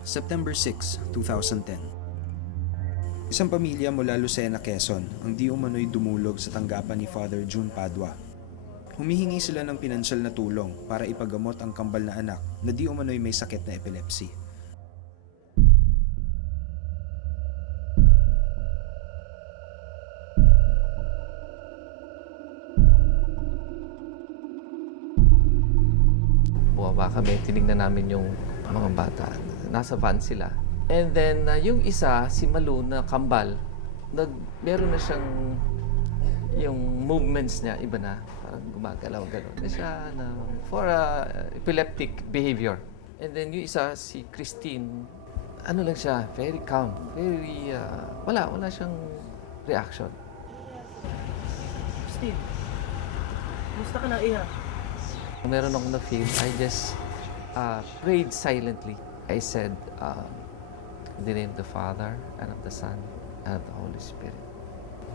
September 6, 2010 Isang pamilya mula Lucena, Quezon ang di umano'y dumulog sa tanggapan ni Father June Padua. Humihingi sila ng pinansyal na tulong para ipagamot ang kambal na anak na di umano'y may sakit na epilepsy. Bumaba kami, tinignan namin yung mga bata. Nasa van sila. And then, uh, yung isa, si Malu na kambal, nag, meron na siyang yung movements niya, iba na. Parang gumagalaw, galaw na siya na, for a epileptic behavior. And then yung isa, si Christine, ano lang siya, very calm, very, uh, wala, wala siyang reaction. Steve, musta ka na, Iha? Meron akong na-feel, I just uh, prayed silently. I said, uh, in the name of the Father, and of the Son, and of the Holy Spirit.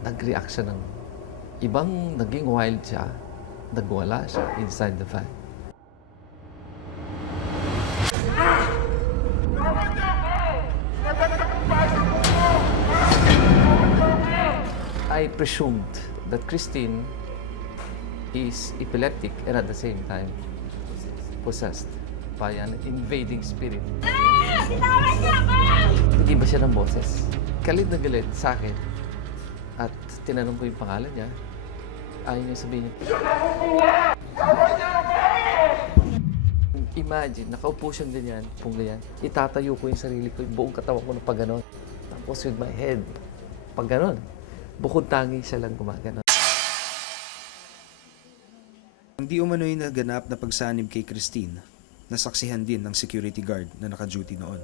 Nag-react siya ng ibang naging wild siya, nagwala siya inside the van. I presumed that Christine is epileptic and at the same time possessed by an invading spirit. Nag-iba siya ng boses. Galit na galit sa akin. At tinanong ko yung pangalan niya. Ayaw niya sabihin. Imagine, nakaupo siyang ganyan, kung ganyan. Itatayo ko yung sarili ko, yung buong katawan ko na pag ganon. Tapos with my head, pag ganon. Bukod tangi siya lang gumagano. Ang di umano'y naganap na pagsanib kay Christine, nasaksihan din ng security guard na naka-duty noon.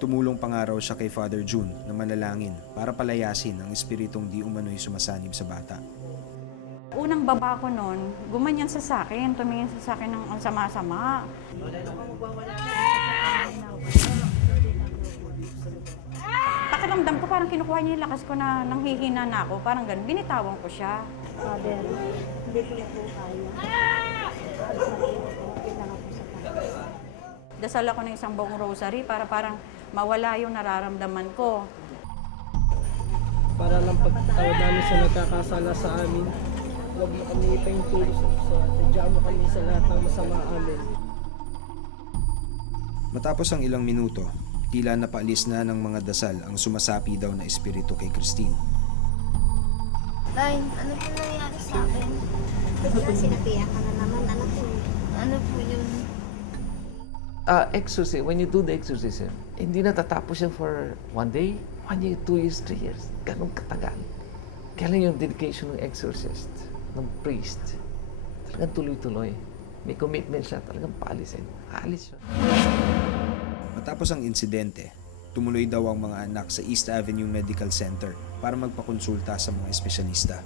Tumulong pangaraw siya kay Father June na manalangin para palayasin ang espiritong di umano'y sumasanib sa bata. Unang baba ko noon, gumanyan sa sakin, tumingin sa sakin ng ang sama-sama. Pakiramdam ko parang kinukuha niya yung lakas ko na nanghihina na ako, parang ganun. Binitawan ko siya. Father, hindi ko po kaya. Okay na lang po sa Panginoon. Dasal ako ng isang buong rosary para parang mawala yung nararamdaman ko. Para lang pagtawad namin sa nagkakasala sa amin. Huwag mo kami ipahintulot sa Tadya mo kami sa lahat ng masama amin. Matapos ang ilang minuto, tila napaalis na ng mga dasal ang sumasapi daw na espiritu kay Christine. Tay, ano po nangyari sa akin? Sinabihan ka na naman. Ano po? Ano po yun? Uh, exorcism, when you do the exorcism, hindi natatapos yan for one day, one year, two years, three years. Ganun katagal. Kaya lang yung dedication ng exorcist, ng priest, talagang tuloy-tuloy. May commitment siya, talagang paalisin. Alis siya. Matapos ang insidente, tumuloy daw ang mga anak sa East Avenue Medical Center para magpakonsulta sa mga espesyalista.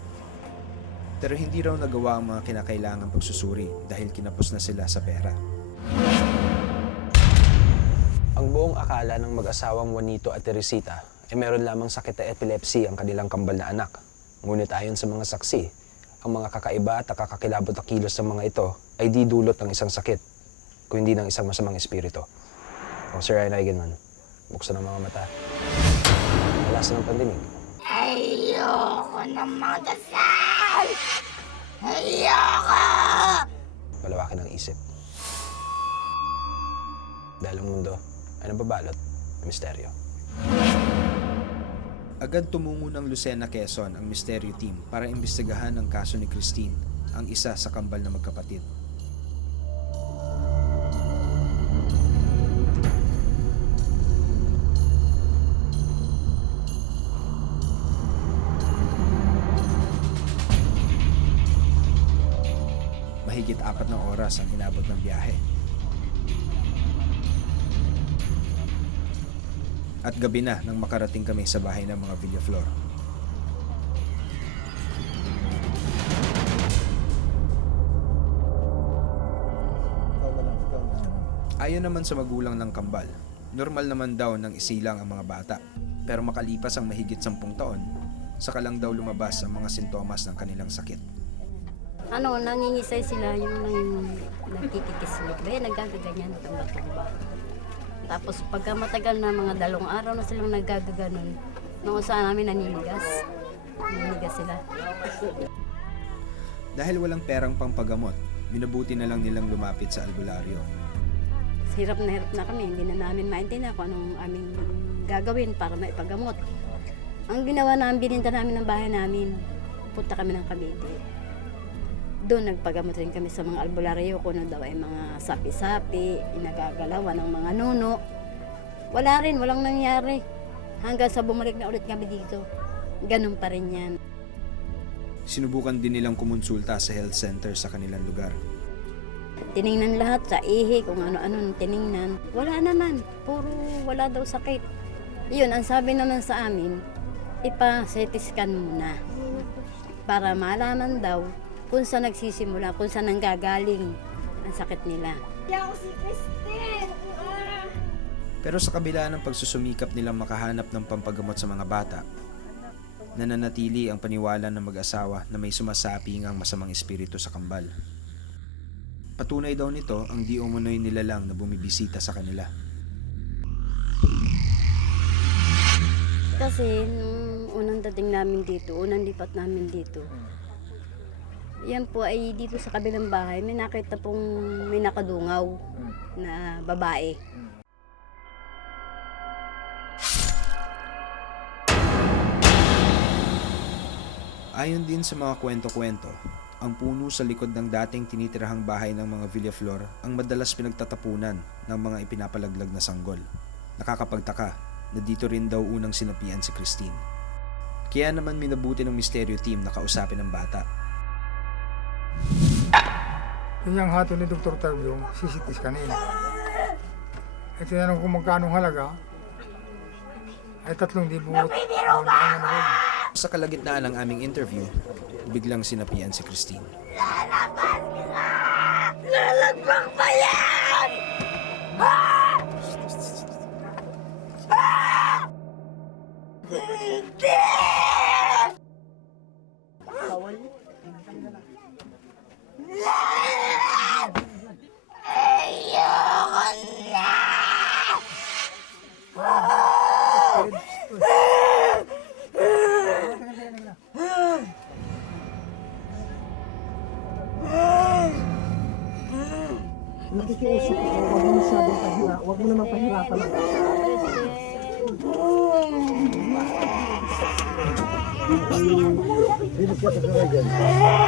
Pero hindi raw nagawa ang mga kinakailangang pagsusuri dahil kinapos na sila sa pera. Ang buong akala ng mag-asawang Juanito at Teresita ay meron lamang sakit na epilepsy ang kanilang kambal na anak. Ngunit ayon sa mga saksi, ang mga kakaiba at nakakakilabot na kilos ng mga ito ay di dulot ng isang sakit, kundi ng isang masamang espiritu. O Sir Ryan Eigenman, buksan ang mga mata. Malasan ng pandinig. Ayoko na magdasal! Ayoko! Palawakin ang isip. Dahil ang mundo ay nababalot ng misteryo. Agad tumungo ng Lucena, Quezon ang Misteryo Team para imbestigahan ang kaso ni Christine, ang isa sa kambal na magkapatid. Mahigit apat na oras ang inabot ng biyahe. At gabi na nang makarating kami sa bahay ng mga Villaflor. Ayon naman sa magulang ng kambal, normal naman daw nang isilang ang mga bata. Pero makalipas ang mahigit sampung taon, saka lang daw lumabas ang mga sintomas ng kanilang sakit. Ano, nangingisay sila yung nang nagkikikislip. Eh, nagkakaganyan, tumba-tumba. Tapos pagka matagal na mga dalawang araw na silang nagagaganon, nung saan namin naninigas. Naninigas sila. Dahil walang perang pampagamot, minabuti na lang nilang lumapit sa albularyo. Hirap na hirap na kami, hindi na namin maintindihan kung anong aming gagawin para maipagamot. Ang ginawa namin, bininta namin ng bahay namin. Punta kami ng Cavite. Doon nagpagamot rin kami sa mga albularyo kung ano daw ay mga sapi-sapi, inagagalawan ng mga nuno. Wala rin, walang nangyari. Hanggang sa bumalik na ulit kami dito. Ganun pa rin yan. Sinubukan din nilang kumonsulta sa health center sa kanilang lugar. Tiningnan lahat sa ihi, kung ano-ano tiningnan. Wala naman. Puro wala daw sakit. Yun, ang sabi naman sa amin, ipa-CT scan muna. Para malaman daw kung saan nagsisimula, kung saan nanggagaling ang sakit nila. Pero sa kabila ng pagsusumikap nilang makahanap ng pampagamot sa mga bata, nananatili ang paniwala ng mag-asawa na may sumasaping ang masamang espiritu sa kambal. Patunay daw nito ang di umunoy nilalang na bumibisita sa kanila. Kasi nung unang dating namin dito, unang lipat namin dito, yan po ay dito sa kabilang bahay, may nakita pong may nakadungaw na babae. Ayon din sa mga kwento-kwento, ang puno sa likod ng dating tinitirahang bahay ng mga Villaflor ang madalas pinagtatapunan ng mga ipinapalaglag na sanggol. Nakakapagtaka na dito rin daw unang sinapian si Christine. Kaya naman minabuti ng misteryo team na kausapin ng bata. Yun yung hato ni Dr. Tarbio, sisitis kanin. At tinanong kung magkano halaga, ay tatlong libo at ang ano. Sa kalagitnaan ng aming interview, biglang sinapian si Christine. Nakikiusap ako, huwag mo masyadong pahira, huwag mo pahirapan ang bata.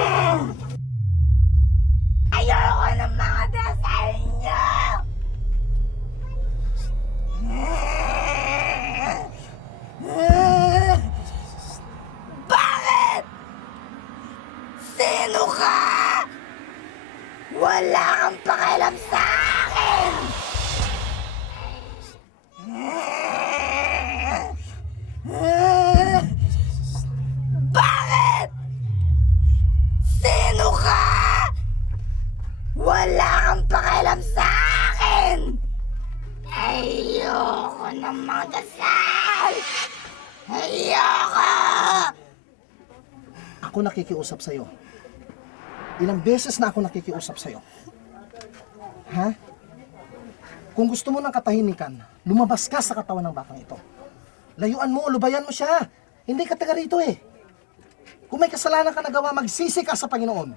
Nakikiusap sa'yo. Ilang beses na ako nakikiusap sa'yo. Ha? Kung gusto mo ng katahimikan, lumabas ka sa katawan ng batang ito. Layuan mo, lubayan mo siya. Hindi ka taga rito eh. Kung may kasalanan ka nagawa, magsisi ka sa Panginoon.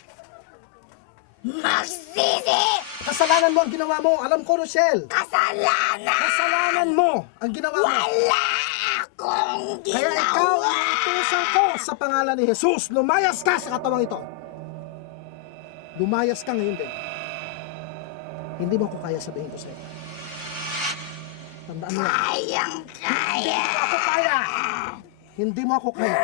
Magsisi! Kasalanan mo ang ginawa mo. Alam ko, Rochelle. Kasalanan! Kasalanan mo ang ginawa mo. Wala akong ginawa! Kaya ikaw, inutusan ko sa pangalan ni Jesus, lumayas ka sa katawang ito. Lumayas ka ngayon din. Hindi mo ako kaya sabihin ko sa'yo. Tandaan mo yan. Kayang kaya! Hindi mo ako kaya! Hindi mo ako kaya.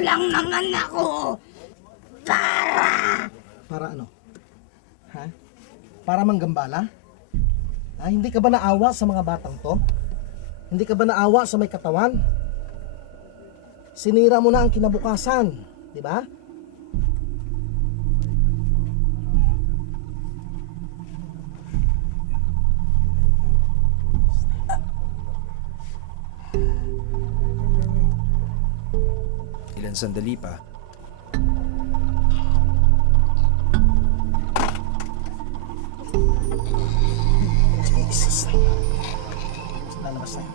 Lang naman ako para Para ano? Ha? Para manggambala? Ha? Hindi ka ba naawa sa mga batang to? Hindi ka ba naawa sa may katawan? Sinira mo na ang kinabukasan, di ba? Ilan sandali pa, Jesus. Lalabas na.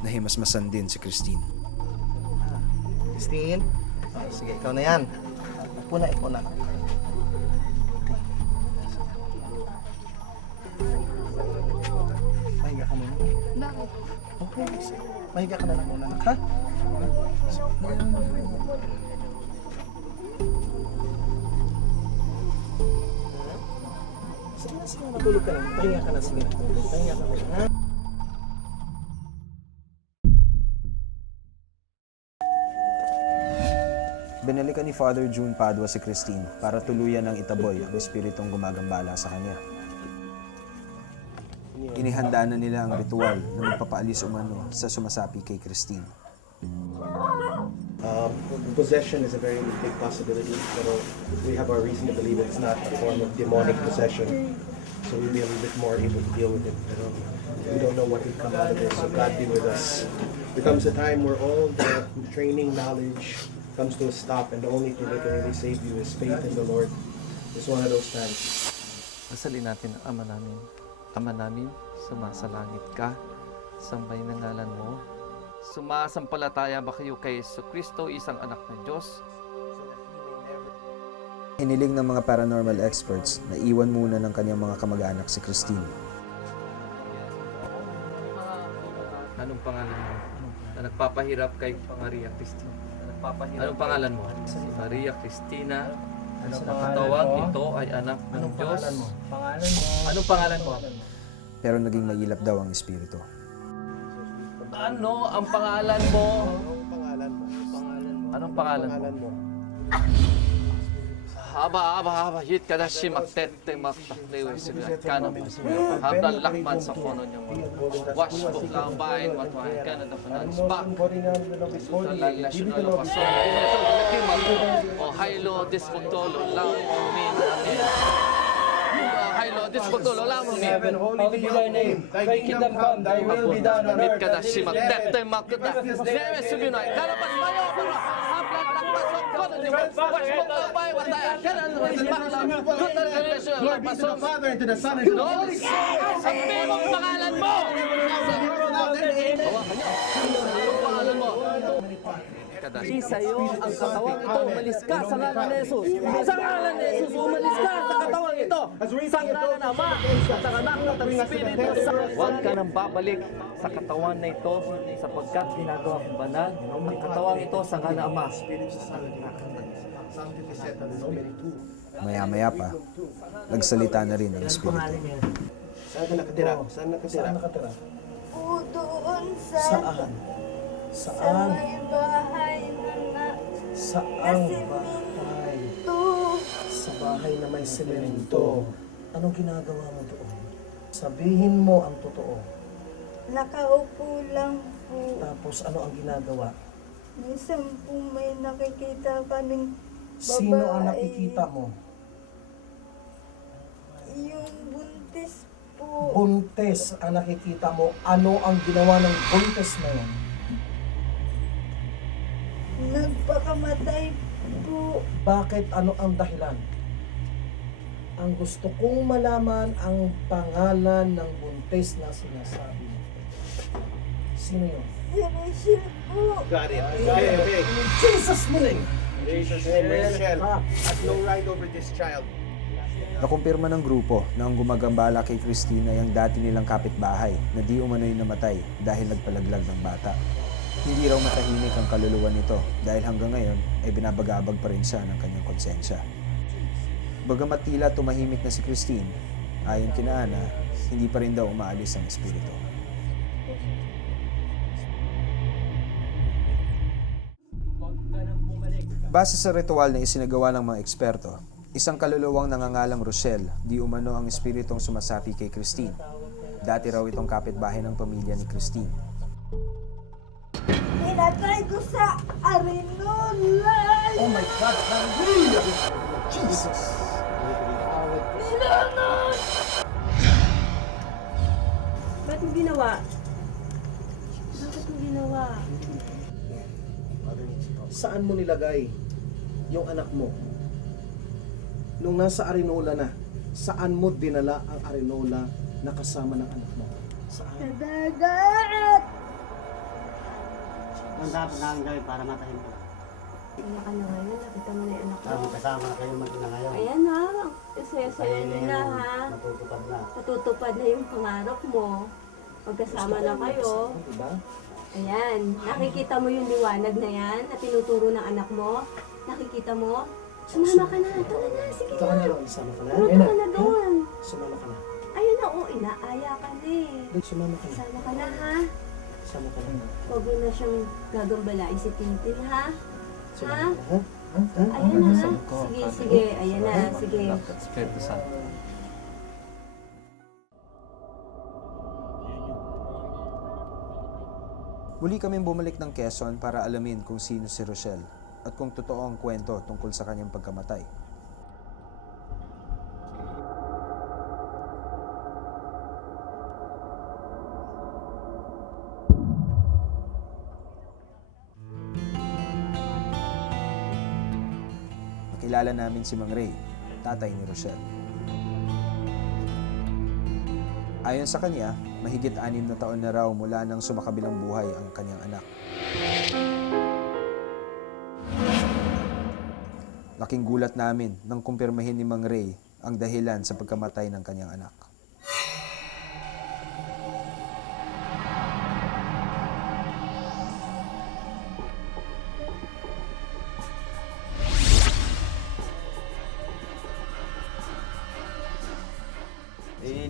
nahimasmasan din si Christine. Christine? Oh, sige, ikaw na yan. Upo na, ikaw na. Pahinga ka muna. Bakit? Okay. Pahinga ka na lang muna, anak, ha? Sige na, sige na, matulog ka lang. Pahinga ka na, sige na. Pahinga ka muna, ha? Ni Father June Padua si Christine para tuluyan ng itaboy ang espiritong gumagambala sa kanya. Inihanda na nila ang ritual na magpapaalis umano sa sumasapi kay Christine. Um, possession is a very big possibility, pero we have our reason to believe it's not a form of demonic possession. So we'll be a little bit more able to deal with it. Pero we don't know what will come out of this, so God be with us. There comes a time where all the training knowledge comes to a stop, and the only thing that can really save you is faith in the Lord. It's one of those times. Masalin natin ang Ama namin. Ama namin, sumasalangit ka. Sambay ng ngalan mo. Sumasampalataya ba kayo kay Yesu Kristo, isang anak ng Diyos? Hiniling ng mga paranormal experts na iwan muna ng kanyang mga kamag-anak si Christine. Anong pangalan mo? Na nagpapahirap kay Maria Cristina. Anong pangalan mo? Si Maria Cristina. Sa katawang ito ay anak ng Diyos. Pangalan mo? Anong pangalan mo? Pero naging mailap daw ang espiritu. Ano ang pangalan mo? Anong pangalan mo? Anong pangalan mo? Pangalan mo? Haba, haba, haba. Hit ka na si magtete, magtakliwi sila. Kana mo. Habang lakman sa kono niyo mo. Wash po ka na dapanan. Spa. Talala siya na lapaso. Ito, nakiman mo. O, haylo, disputolo, lang, umin, amin. Haylo, disputolo, lang, umin. Holy be thy name. Thy kingdom come, thy will be done on earth ka na as si it is in heaven. Karapas mayo, pero Glory! Sabihin mo ang pangalan mo! Anong pangalan mo? Isa iyo ang katawang ito, umalis ka sa ngalan ni Jesus. Sa ngalan ni Jesus, umalis ka sa katawang ito. Sa ngalan ng Ama, at sa anak at ang Espiritu Santo. Huwag ka nang babalik sa katawan na ito sapagkat ginagawa kong banal ang katawang ito sa ngalan ng Ama. Maya-maya pa, nagsalita na rin ang espiritu. Saan ka nakatira? Saan nakatira? Saan nakatira? Po doon sa, Saan? Sa Saan? may bahay na Saan bahay? Sa bahay na may semento. Anong ginagawa mo doon? Sabihin mo ang totoo. Nakaupo lang po. Tapos ano ang ginagawa? Minsan po may nakikita kaming Sino ang Babae. nakikita mo? yung buntis po. Buntes ang nakikita mo. Ano ang ginawa ng buntes na yun? Nagpakamatay po. Bakit ano ang dahilan? Ang gusto kong malaman ang pangalan ng buntes na sinasabi mo. Sino yun? Si Rachel po. Got it. Okay, okay. In Jesus' name! Jesus' name, Rachel Ah, has no right over this child. Nakumpirma ng grupo na ang gumagambala kay Christine ay ang dati nilang kapitbahay na di umano'y namatay dahil nagpalaglag ng bata. Hindi raw matahimik ang kaluluwa nito dahil hanggang ngayon ay binabagabag pa rin siya ng kanyang konsensya. Bagamat tila tumahimik na si Christine, ayon kina Ana, hindi pa rin daw umaalis ang espiritu. Base sa ritual na isinagawa ng mga eksperto, isang kaluluwang nangangalang Rochelle, di umano ang espiritong sumasapi kay Christine. Dati raw itong kapitbahay ng pamilya ni Christine. Pinatay ko sa Arinola. Oh my God! Hallelujah! Jesus! Nilanos! Ba't mo ginawa? Bakit mo ginawa? Saan mo nilagay yung anak mo? Nung nasa Arinola na, saan mo dinala ang Arinola na kasama ng anak mo? Saan? Sa dagat! Ang dapat namin gawin para matahin ko. Iyak ka na ngayon, nakita mo na yung anak mo. kasama na kayo mag-ina ngayon. Ayan na, saya-saya nila ha. Natutupad na. Natutupad na yung pangarap mo. Magkasama na kayo. Diba? Ayan, nakikita mo yung liwanag na yan na tinuturo ng anak mo? Nakikita mo? Sumama ka na. Tara na, sige Ito ka na. na rin, isama ka na. Ka na doon. Sumama ka na. Ayun na, oh, inaaya ka na eh. Sumama ka na. Sama ka na ha. Sumama ka na. Huwag mo na siyang gagambalain si Tintin ha. Ha? Ha? Ha? Ayan na ha. Sige, sige. Ayan na, sige. Espiritu Santo. Muli kaming bumalik ng Quezon para alamin kung sino si Rochelle at kung totoo ang kwento tungkol sa kanyang pagkamatay. Nakilala namin si Mang Ray, tatay ni Rochelle. Ayon sa kanya, mahigit anim na taon na raw mula nang sumakabilang buhay ang kanyang anak. Laking gulat namin nang kumpirmahin ni Mang Ray ang dahilan sa pagkamatay ng kanyang anak.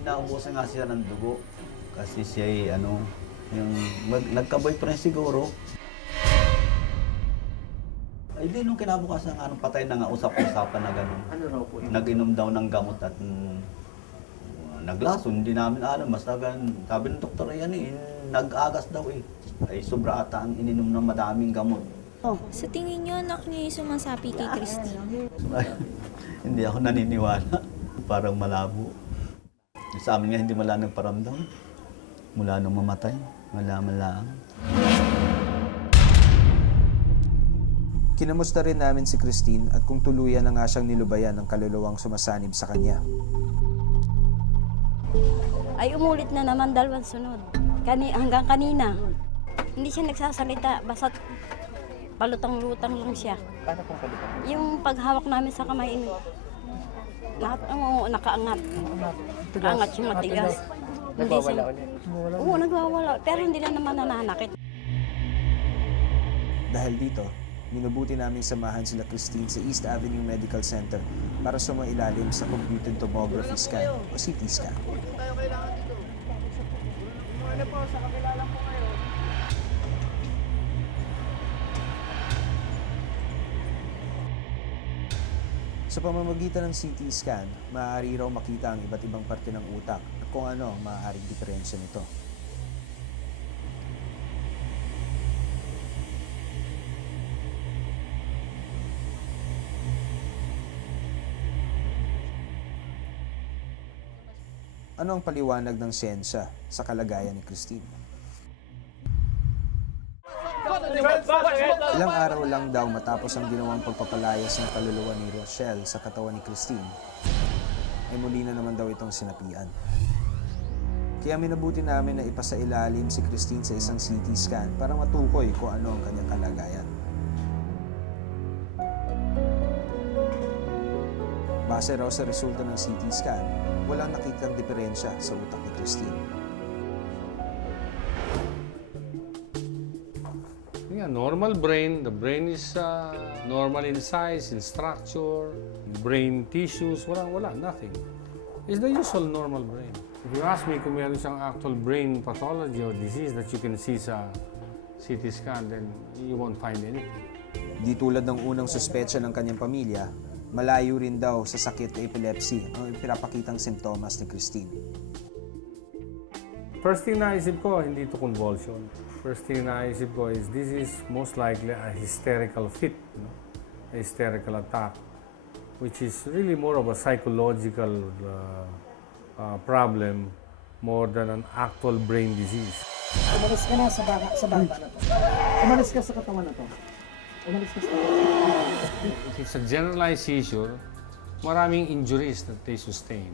Naubusan nga siya ng dugo. Kasi siya ay, ano, yung mag, nagka-boyfriend siguro. Ay, di nung kinabukasan nga, nung patay na nga, usap-usapan na gano'n. Ano raw po yun? Nag-inom daw ng gamot at mm, naglaso, hindi namin alam. Basta gan, sabi ng doktor, yan eh, nag-agas daw eh. Ay, sobra ata ang ininom ng madaming gamot. Sa tingin niyo, anak niyo yung sumasapi kay Christine? Ay, hindi ako naniniwala. Parang malabo. Sa amin nga hindi wala nagparamdam. Mula nung mamatay, wala man lang. Kinamusta rin namin si Christine at kung tuluyan na nga siyang nilubayan ng kaluluwang sumasanib sa kanya. Ay, umulit na naman dalawang sunod. Kani, hanggang kanina. Hindi siya nagsasalita, basta palutang-lutang lang siya. Paano pong kalipang? Yung paghawak namin sa kamay, lahat ang nakaangat. Nakaangat yung matigas. Hindi siya, oo, nagwawala. Pero hindi na naman nananakit. Dahil dito, minubuti namin samahan sila Christine sa East Avenue Medical Center para sumailalim sa computed tomography scan o CT scan. Sa pamamagitan ng CT scan, maaari raw makita ang iba't ibang parte ng utak at kung ano ang maaaring diferensya nito. Ano ang paliwanag ng siyensya sa kalagayan ni Christine? Ilang araw lang daw matapos ang ginawang pagpapalayas ng kaluluwa ni Rochelle sa katawan ni Christine, ay muli na naman daw itong sinapian. Kaya minabuti namin na ipasailalim si Christine sa isang CT scan para matukoy kung ano ang kanyang kalagayan. Base raw sa resulta ng CT scan, walang nakitang diferensya sa utak ni Christine. Normal brain. The brain is uh, normal in size, in structure, brain tissues. Wala, wala, nothing. It's the usual normal brain. If you ask me kung meron siyang actual brain pathology or disease that you can see sa CT scan, then you won't find anything. Di tulad ng unang suspetsya ng kanyang pamilya, malayo rin daw sa sakit epilepsy ang ipinapakitang simptomas ni Christine. First thing na isip ko, hindi to convulsion. First thing na isip ko is this is most likely a hysterical fit, you know? a hysterical attack, which is really more of a psychological uh, uh, problem more than an actual brain disease. Umalis ka na sa baba, sa baba na to. Umalis ka sa katawan na to. Umalis ka sa it's a generalized seizure, maraming injuries that they sustain.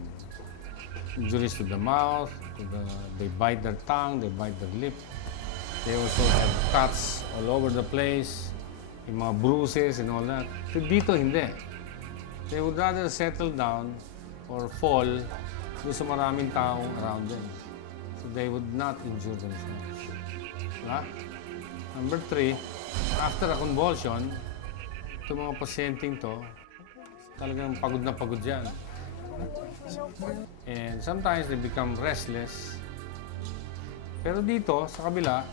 Injuries to the mouth, to the, they bite their tongue, they bite their lip. They also have cuts all over the place, yung mga bruises and all that. So dito, hindi. They would rather settle down or fall doon sa maraming taong around them. So they would not injure themselves. Diba? Number three, after a convulsion, itong mga pasyenteng to, talagang pagod na pagod yan. And sometimes they become restless. Pero dito, sa kabila,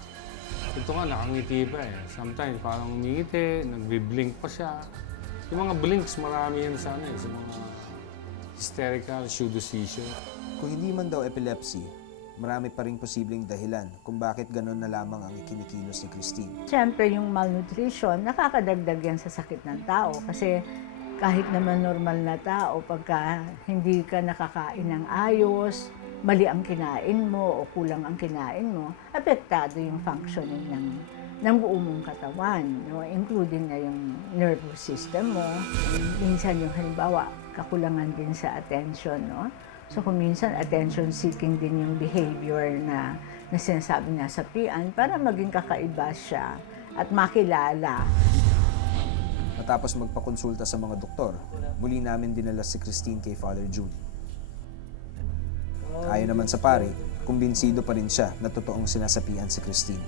ito nga, nakangiti pa eh. Sometimes parang umingiti, nagbi-blink pa siya. Yung mga blinks, marami yan sa, ano, eh, sa mga hysterical pseudo-seizure. Kung hindi man daw epilepsy, marami pa rin posibleng dahilan kung bakit ganun na lamang ang ikinikilos ni Christine. Siyempre, yung malnutrition, nakakadagdag yan sa sakit ng tao. Kasi kahit naman normal na tao, pagka hindi ka nakakain ng ayos, mali ang kinain mo o kulang ang kinain mo, apektado yung functioning ng ng buong mong katawan, no? including na yung nervous system mo. Minsan yung halimbawa, kakulangan din sa attention. No? So kung minsan attention seeking din yung behavior na, na sinasabi nga sa pian para maging kakaiba siya at makilala. Matapos magpakonsulta sa mga doktor, muli namin dinala si Christine kay Father Jude. Ayon naman sa pare, kumbinsido pa rin siya na totoong sinasapian si Christine.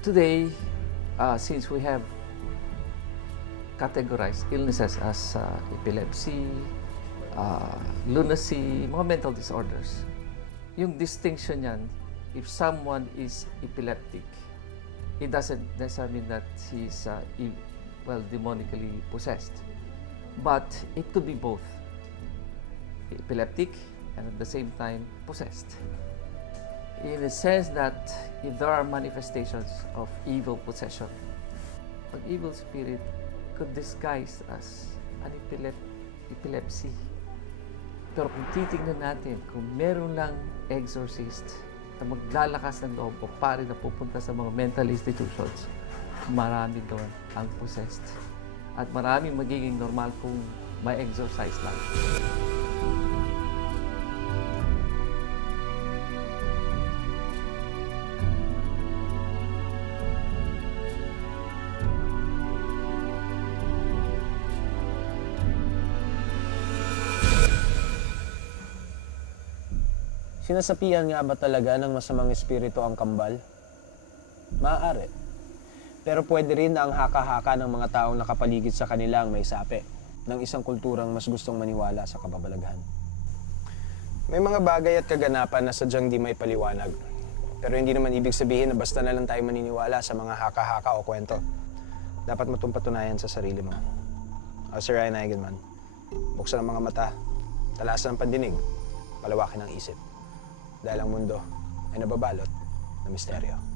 Today, uh, since we have categorized illnesses as uh, epilepsy, uh, lunacy, mga mental disorders, yung distinction yan, if someone is epileptic, it doesn't necessarily mean that he's uh, well demonically possessed. But it could be both epileptic and at the same time possessed. In the sense that if there are manifestations of evil possession, an evil spirit could disguise as an epilep- epilepsy. Pero kung titignan natin, kung meron lang exorcist na maglalakas ng loob o pare na pupunta sa mga mental institutions, marami doon ang possessed. At marami magiging normal kung may exorcise lang. Sinasapian nga ba talaga ng masamang espiritu ang kambal? Maaari. Pero pwede rin na ang haka-haka ng mga taong nakapaligid sa kanila ang may sapi ng isang kulturang mas gustong maniwala sa kababalaghan. May mga bagay at kaganapan na sadyang di may paliwanag. Pero hindi naman ibig sabihin na basta na lang tayo maniniwala sa mga haka-haka o kwento. Dapat mo itong sa sarili mo. O Sir Ryan Eigenman, buksan ang mga mata, talasan ang pandinig, palawakin ang isip. Dahil ang mundo ay nababalot ng misteryo.